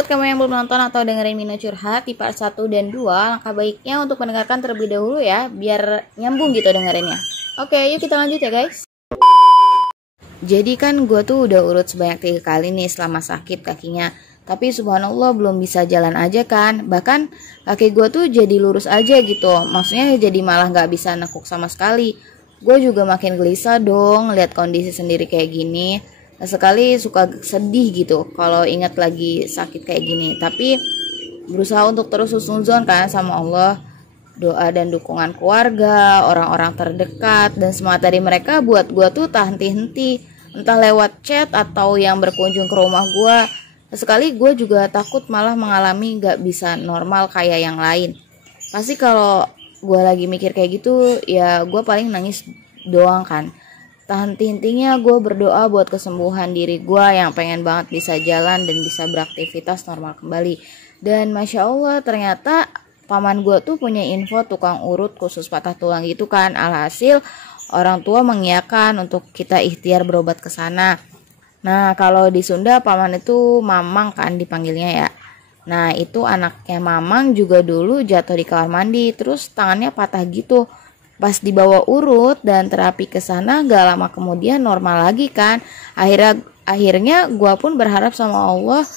buat kamu yang belum nonton atau dengerin Mina curhat di part 1 dan 2, langkah baiknya untuk mendengarkan terlebih dahulu ya, biar nyambung gitu dengerinnya. Oke, yuk kita lanjut ya guys. Jadi kan gue tuh udah urut sebanyak 3 kali nih selama sakit kakinya. Tapi subhanallah belum bisa jalan aja kan. Bahkan kaki gue tuh jadi lurus aja gitu. Maksudnya jadi malah gak bisa nekuk sama sekali. Gue juga makin gelisah dong lihat kondisi sendiri kayak gini. Sekali suka sedih gitu kalau ingat lagi sakit kayak gini. Tapi berusaha untuk terus husnuzon kan sama Allah. Doa dan dukungan keluarga, orang-orang terdekat, dan semangat dari mereka buat gue tuh tak henti-henti. Entah lewat chat atau yang berkunjung ke rumah gue. Sekali gue juga takut malah mengalami gak bisa normal kayak yang lain. Pasti kalau gue lagi mikir kayak gitu ya gue paling nangis doang kan. Tak henti-hentinya gue berdoa buat kesembuhan diri gue yang pengen banget bisa jalan dan bisa beraktivitas normal kembali. Dan Masya Allah ternyata paman gue tuh punya info tukang urut khusus patah tulang gitu kan. Alhasil orang tua mengiyakan untuk kita ikhtiar berobat ke sana. Nah kalau di Sunda paman itu mamang kan dipanggilnya ya. Nah itu anaknya mamang juga dulu jatuh di kamar mandi terus tangannya patah gitu. Pas dibawa urut dan terapi ke sana gak lama kemudian normal lagi kan. Akhirnya gue pun berharap sama Allah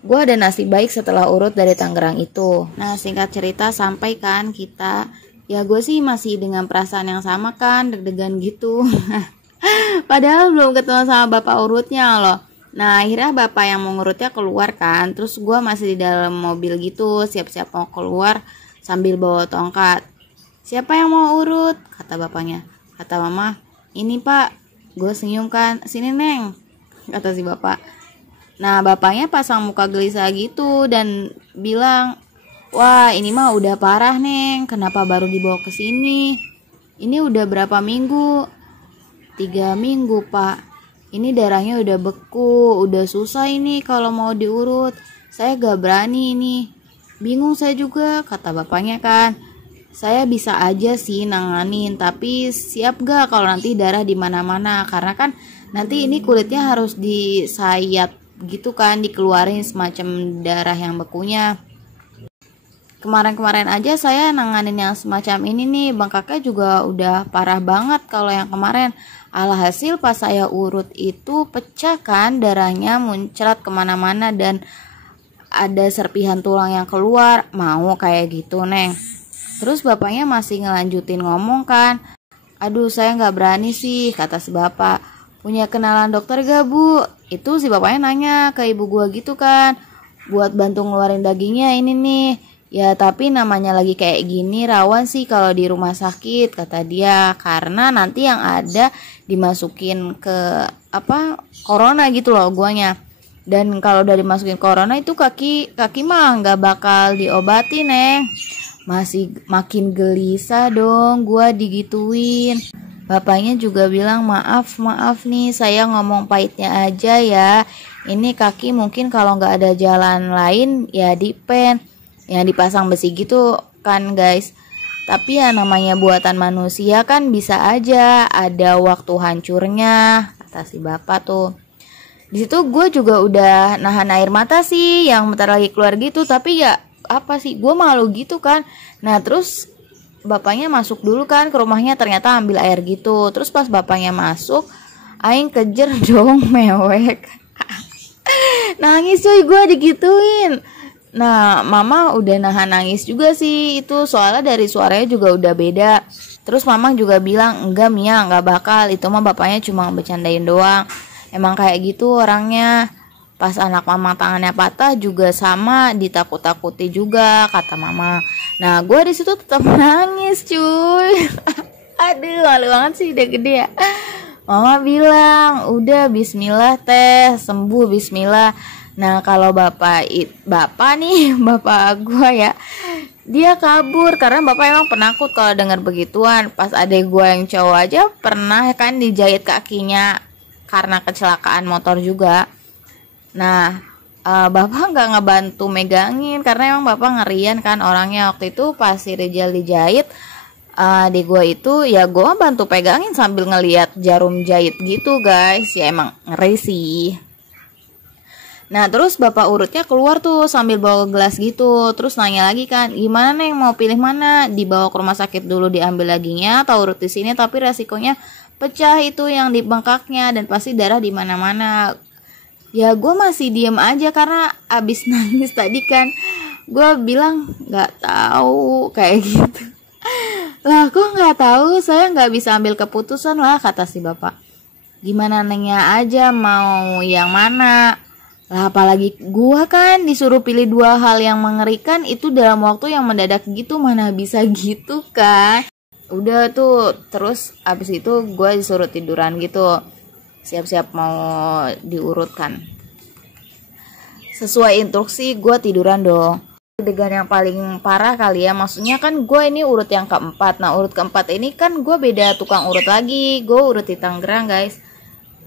gue ada nasib baik setelah urut dari Tangerang itu. Nah singkat cerita sampai kan kita, ya gue sih masih dengan perasaan yang sama kan, deg-degan gitu. Padahal belum ketemu sama bapak urutnya loh. Nah akhirnya bapak yang mau ngurutnya keluar kan. Terus gue masih di dalam mobil gitu, siap-siap mau keluar sambil bawa tongkat. Siapa yang mau urut? Kata bapaknya. Kata mama, ini pak. Gue senyum kan, sini neng, kata si bapak. Nah bapaknya pasang muka gelisah gitu dan bilang, wah ini mah udah parah neng, kenapa baru dibawa ke sini? Ini udah berapa minggu? 3 minggu pak. Ini darahnya udah beku, udah susah ini kalau mau diurut. Saya gak berani ini. Bingung saya juga, kata bapaknya kan. Saya bisa aja sih nanganin, tapi siap gak kalau nanti darah di mana-mana? Karena kan nanti ini kulitnya harus disayat gitu kan, dikeluarin semacam darah yang bekunya. Kemarin-kemarin aja saya nanganin yang semacam ini nih, bengkaknya juga udah parah banget kalau yang kemarin. Alhasil pas saya urut itu pecah kan, darahnya muncrat kemana-mana dan ada serpihan tulang yang keluar. Mau kayak gitu neng? Terus bapaknya masih ngelanjutin ngomong kan. Aduh saya gak berani sih, kata si bapak. Punya kenalan dokter gak bu? Itu si bapaknya nanya ke ibu gua gitu kan. Buat bantu ngeluarin dagingnya ini nih. Ya tapi namanya lagi kayak gini rawan sih kalau di rumah sakit, kata dia. Karena nanti yang ada dimasukin ke corona gitu loh guanya. Dan kalau udah dimasukin corona itu kaki mah gak bakal diobati neng. Masih makin gelisah dong gua digituin. Bapaknya juga bilang maaf nih saya ngomong pahitnya aja ya. Ini kaki mungkin kalau nggak ada jalan lain ya dipen yang dipasang besi gitu kan guys. Tapi ya namanya buatan manusia kan bisa aja ada waktu hancurnya, kata si bapak tuh. Di situ gue juga udah nahan air mata sih yang bentar lagi keluar gitu, tapi ya apa sih gue malu gitu kan. Nah terus bapaknya masuk dulu kan ke rumahnya, ternyata ambil air gitu. Terus pas bapaknya masuk aing kejer dong mewek. Nangis cuy gue digituin. Nah mama udah nahan nangis juga sih, itu soalnya dari suaranya juga udah beda. Terus mama juga bilang enggak Mia enggak bakal, itu mah bapaknya cuma bercandain doang. Emang kayak gitu orangnya. Pas anak mama tangannya patah juga sama, ditakut-takuti juga, kata mama. Nah gue di situ tetap nangis cuy. Aduh malu banget sih udah gede ya. Mama bilang udah bismillah teh, sembuh bismillah. Nah kalau bapak gue ya, dia kabur karena bapak emang penakut kalau dengar begituan. Pas adek gue yang cowok aja pernah kan dijahit kakinya karena kecelakaan motor juga. Nah bapak nggak ngebantu megangin karena emang bapak ngerian kan orangnya. Waktu itu pas si Rizal dijahit di gue itu ya gue bantu pegangin sambil ngeliat jarum jahit gitu guys. Ya emang ngeri sih. Nah terus bapak urutnya keluar tuh sambil bawa gelas gitu. Terus nanya lagi kan, gimana Neng, mau pilih mana? Dibawa ke rumah sakit dulu diambil laginya atau urut di sini, tapi resikonya pecah itu yang di bengkaknya dan pasti darah di mana-mana. Ya gue masih diem aja karena abis nangis tadi kan. Gue bilang nggak tahu kayak gitu. Lah kok nggak tahu, saya nggak bisa ambil keputusan lah, kata si bapak. Gimana Nengnya aja mau yang mana? Lah apalagi gua kan disuruh pilih dua hal yang mengerikan itu dalam waktu yang mendadak gitu, mana bisa gitu kan. Udah tuh, terus abis itu gua disuruh tiduran gitu, siap-siap mau diurutkan. Sesuai instruksi gua tiduran dong. Dengan yang paling parah kali ya, maksudnya kan gua ini urut yang keempat. Nah urut keempat ini kan gua beda tukang urut lagi, gua urut di Tangerang guys.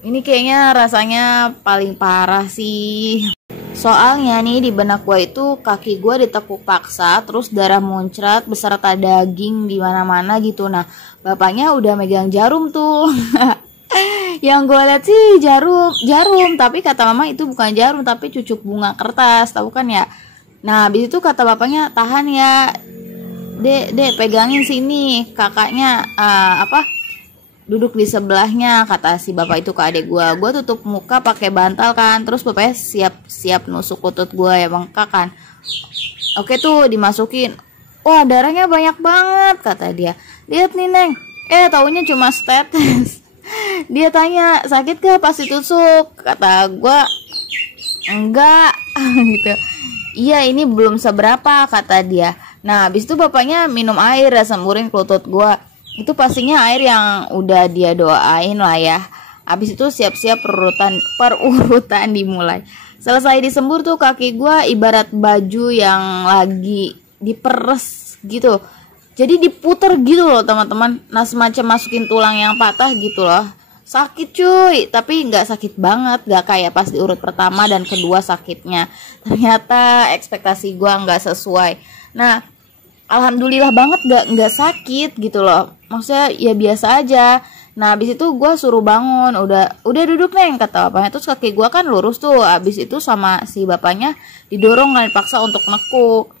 Ini kayaknya rasanya paling parah sih. Soalnya nih di benak gue itu kaki gue ditekuk paksa, terus darah muncrat beserta daging di mana-mana gitu. Nah, bapaknya udah megang jarum tuh. Yang gue lihat sih jarum, tapi kata mama itu bukan jarum tapi cucuk bunga kertas, tahu kan ya? Nah, habis itu kata bapaknya, tahan ya. Dek, pegangin sini. Kakaknya duduk di sebelahnya, kata si bapak itu ke adik gua tutup muka pakai bantal kan, terus bapaknya siap nusuk lutut gua ya bengkak kan. Oke tuh dimasukin, wah darahnya banyak banget, kata dia. Lihat nih Neng, taunya cuma setetes. Dia tanya sakit gak pas ditusuk, kata gua enggak. Gitu. Iya ini belum seberapa, kata dia. Nah habis itu bapaknya minum air dan semburin ke lutut gua. Itu pastinya air yang udah dia doain lah ya. Habis itu siap-siap perurutan dimulai. Selesai disembur tuh kaki gue ibarat baju yang lagi diperes gitu. Jadi diputer gitu loh teman-teman. Nah semacam masukin tulang yang patah gitu loh. Sakit cuy, tapi nggak sakit banget, nggak kayak pas diurut pertama dan kedua sakitnya. Ternyata ekspektasi gue nggak sesuai. Nah alhamdulillah banget nggak sakit gitu loh, maksudnya ya biasa aja. Nah abis itu gue suruh bangun, udah duduk Neng, kata bapaknya. Terus kaki gue kan lurus tuh, abis itu sama si bapaknya didorong dan dipaksa untuk nekuk.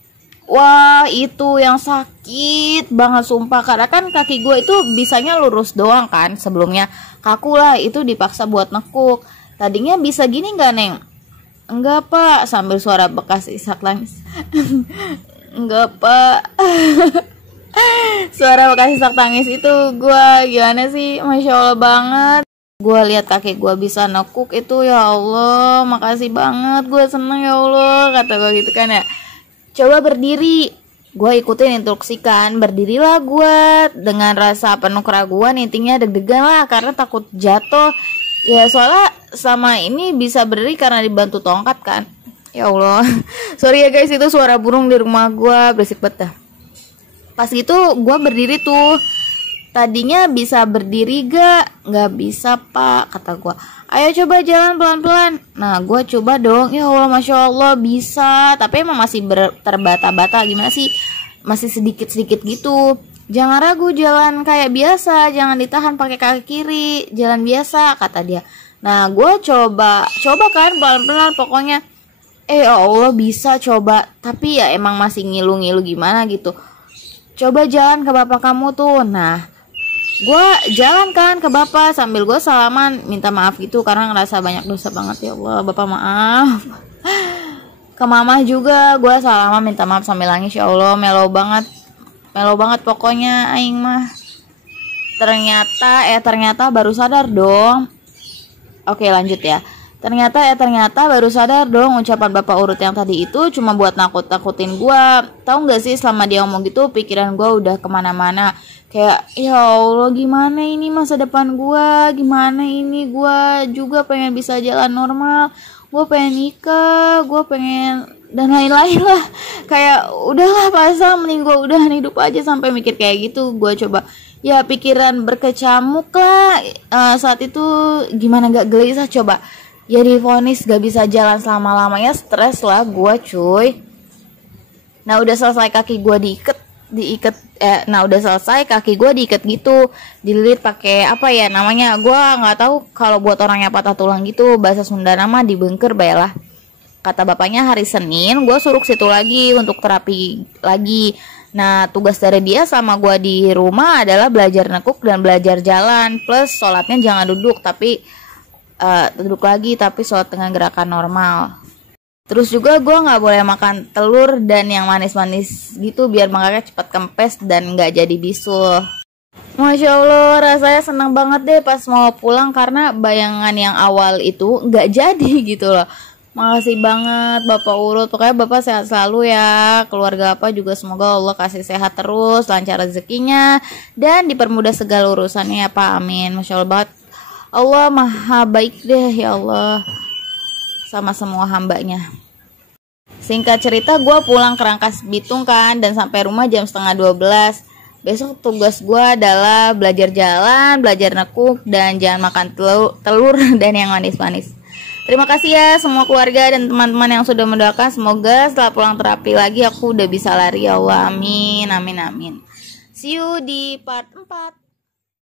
Wah itu yang sakit banget sumpah, karena kan kaki gue itu bisanya lurus doang kan sebelumnya, kaku lah, itu dipaksa buat nekuk. Tadinya bisa gini nggak Neng? Enggak pak, sambil suara bekas isak tangis. Enggak pak. Suara bekas isak tangis itu gue gimana sih, Masya Allah banget. Gue lihat kakek gue bisa nekuk itu, ya Allah makasih banget, gue seneng ya Allah, kata gue gitu kan ya. Coba berdiri, gue ikutin instruksi kan, berdirilah gue dengan rasa penuh keraguan, intinya deg-degan lah karena takut jatuh. Ya soalnya sama ini bisa berdiri karena dibantu tongkat kan. Ya Allah, sorry ya guys, itu suara burung di rumah gue berisik banget dah. Pas gitu gue berdiri tuh, tadinya bisa berdiri nggak bisa pak, kata gue. Ayo coba jalan pelan-pelan. Nah gue coba dong, ya Allah Masya Allah bisa, tapi emang masih terbata-bata, gimana sih, masih sedikit-sedikit gitu. Jangan ragu, jalan kayak biasa, jangan ditahan pakai kaki kiri, jalan biasa, kata dia. Nah gue coba kan pelan-pelan pokoknya. Ya Allah bisa coba, tapi ya emang masih ngilu-ngilu gimana gitu. Coba jalan ke bapak kamu tuh. Nah gue jalan kan ke bapak sambil gue salaman minta maaf gitu karena ngerasa banyak dosa banget. Ya Allah bapak maaf. Ke mama juga gue salaman minta maaf sambil nangis. Ya Allah melo banget pokoknya aing mah. Ternyata baru sadar dong. Oke lanjut ya. Ternyata baru sadar dong ucapan bapak urut yang tadi itu cuma buat nakut-nakutin gue. Tahu nggak sih selama dia ngomong gitu pikiran gue udah kemana-mana. Kayak ya Allah gimana ini masa depan gue, gimana ini gue juga pengen bisa jalan normal, gue pengen nikah, gue pengen dan lain-lain lah. Kayak udahlah pasal mending gue udahan hidup aja, sampai mikir kayak gitu. Gue coba ya pikiran berkecamuk lah. Saat itu gimana gak gelisah coba. Ya divonis gak bisa jalan selama-lamanya, stres lah gue cuy. Nah udah selesai kaki gue diikat kaki gue diikat gitu, dililit pakai apa ya namanya, gue nggak tahu kalau buat orang yang patah tulang gitu bahasa Sunda nama dibengker bayalah. kata bapaknya hari Senin gue suruh ke situ lagi untuk terapi lagi. Nah, tugas dari dia sama gue di rumah adalah belajar nekuk dan belajar jalan, plus sholatnya jangan duduk tapi duduk lagi, tapi sholat dengan gerakan normal. Terus juga gue nggak boleh makan telur dan yang manis-manis gitu biar makanya cepat kempes dan nggak jadi bisul. Masya Allah, rasanya senang banget deh pas mau pulang karena bayangan yang awal itu nggak jadi gitu loh. Makasih banget Bapak Urut, pokoknya Bapak sehat selalu ya. Keluarga apa juga semoga Allah kasih sehat terus, lancar rezekinya, dan dipermudah segala urusannya ya Pak, amin. Masya Allah banget, Allah maha baik deh ya Allah sama semua hambanya. Singkat cerita, gue pulang ke Rangkas Bitung kan, dan sampai rumah jam setengah 12. Besok tugas gue adalah belajar jalan, belajar nekuk, dan jangan makan telur dan yang manis-manis. Terima kasih ya semua keluarga dan teman-teman yang sudah mendoakan. Semoga setelah pulang terapi lagi aku udah bisa lari ya Allah. Amin, amin, amin. See you di part 4.